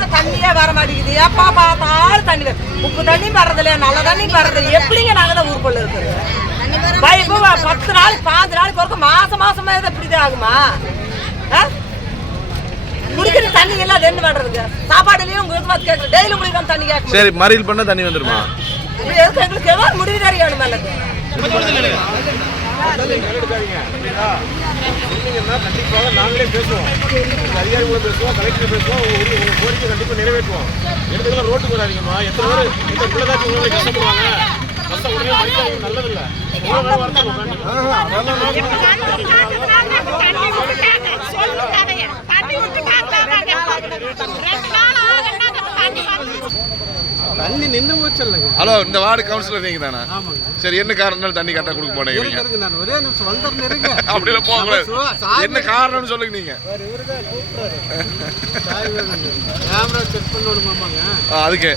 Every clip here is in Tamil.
வருஷம் தண்ணியே வர மாட்டேங்குது. எப்பா பார்த்தாலும் தண்ணி. உப்பு தண்ணி வர்றது இல்லையா? நல்ல தண்ணி வர்றது. எப்படிங்க நாங்க தான் ஊருக்குள்ள இருக்கிறது? பத்து நாள் பாஞ்சு நாளைக்கு ஒருக்க மாசம் மாசமா இது இப்படிதான் ஆகுமா? குடிக்கிற தண்ணி எல்லாம் என்ன பண்றதுங்க சாப்பாடுலயும் உங்களுக்கு பார்த்து கேட்கல டெய்லி உங்களுக்கு தண்ணி கேட்கணும். சரி மறியல் பண்ண தண்ணி வந்துருமா? எங்களுக்கு ஏதாவது முடிவு தெரியணும் அல்லது சொன்னீங்கன்னா கண்டிப்பாக நாங்களே பேசுவோம் அதிகாரிகளும் பேசுவோம் கலெக்டர் பேசுவோம் உங்க உங்க கோரிக்கை கண்டிப்பாக நிறைவேற்றுவோம் எடுத்துக்கலாம் ரோட்டுக்கு வராதீங்கம்மா எத்தனை பேர் இந்த பிள்ளைதாச்சி உங்களை கஷ்டப்படுவாங்க கஷ்டம் உடனே நல்லதில்லை உங்களை தண்ணி நின்று போச்சல்லங்க ஹலோ இந்த வார்டு கவுன்சிலர் நீங்க தானே ஆமாங்க. சரி என்ன காரணம் தண்ணி கரெக்டாக கொடுக்க இருக்கு நான் ஒரே நிமிஷம் வந்துடுறேன் இருங்க அப்படிலாம் போக என்ன காரணம்னு சொல்லுங்க நீங்க. அதுக்கு.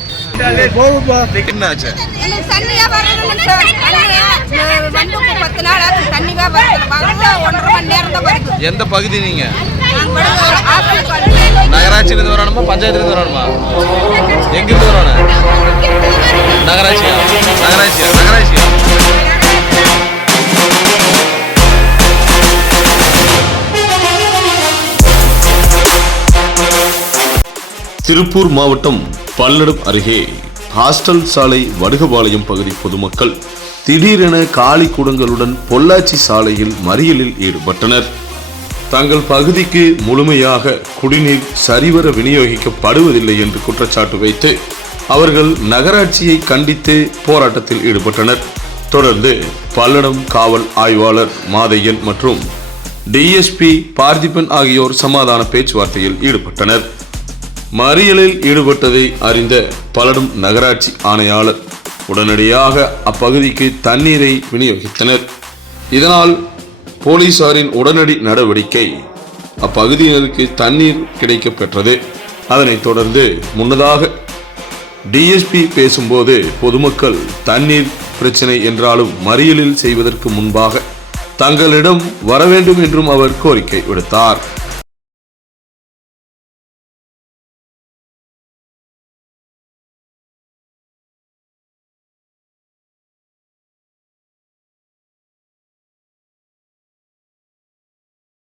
என்ன ஆச்சு? எனக்கு தண்ணியே வரதில்லை சார். தண்ணியே, நான் வந்து இப்போ பத்து நாள் ஆச்சு. தண்ணியே வரதில்லை. வந்து ஒன்றரை மணி நேரம் தான் வருது. எந்த பகுதி நீங்க? நாங்க வந்து ஆப்பிள் காலனி. நகராட்சியில இருந்து வரணுமா பஞ்சாயத்துல இருந்து வரணுமா? எங்க இருந்து வரணும் திருப்பூர் மாவட்டம் பல்லடம் அருகே ஹாஸ்டல் சாலை வடுகபாளையம் பகுதி பொதுமக்கள் திடீரென காலி குடங்களுடன் பொள்ளாச்சி சாலையில் மறியலில் ஈடுபட்டனர். தங்கள் பகுதிக்கு முழுமையாக குடிநீர் சரிவர விநியோகிக்கப்படுவதில்லை என்று குற்றச்சாட்டு வைத்து அவர்கள் நகராட்சியை கண்டித்து போராட்டத்தில் ஈடுபட்டனர். தொடர்ந்து பல்லடம் காவல் ஆய்வாளர் மாதையன் மற்றும் டிஎஸ்பி பார்த்திபன் ஆகியோர் சமாதான பேச்சுவார்த்தையில் ஈடுபட்டனர். மறியலில் ஈடுபட்டதை அறிந்த பலரும் நகராட்சி ஆணையாளர். உடனடியாக அப்பகுதிக்கு தண்ணீரை விநியோகித்தனர். இதனால் போலீசாரின் உடனடி நடவடிக்கை அப்பகுதியினருக்கு தண்ணீர் கிடைக்கப்பெற்றது அதனைத் தொடர்ந்து முன்னதாக டிஎஸ்பி பேசும்போது பொதுமக்கள் தண்ணீர் பிரச்சனை என்றாலும் மறியலில் செய்வதற்கு முன்பாக தங்களிடம் வர வேண்டும் என்றும் அவர் கோரிக்கை விடுத்தார்.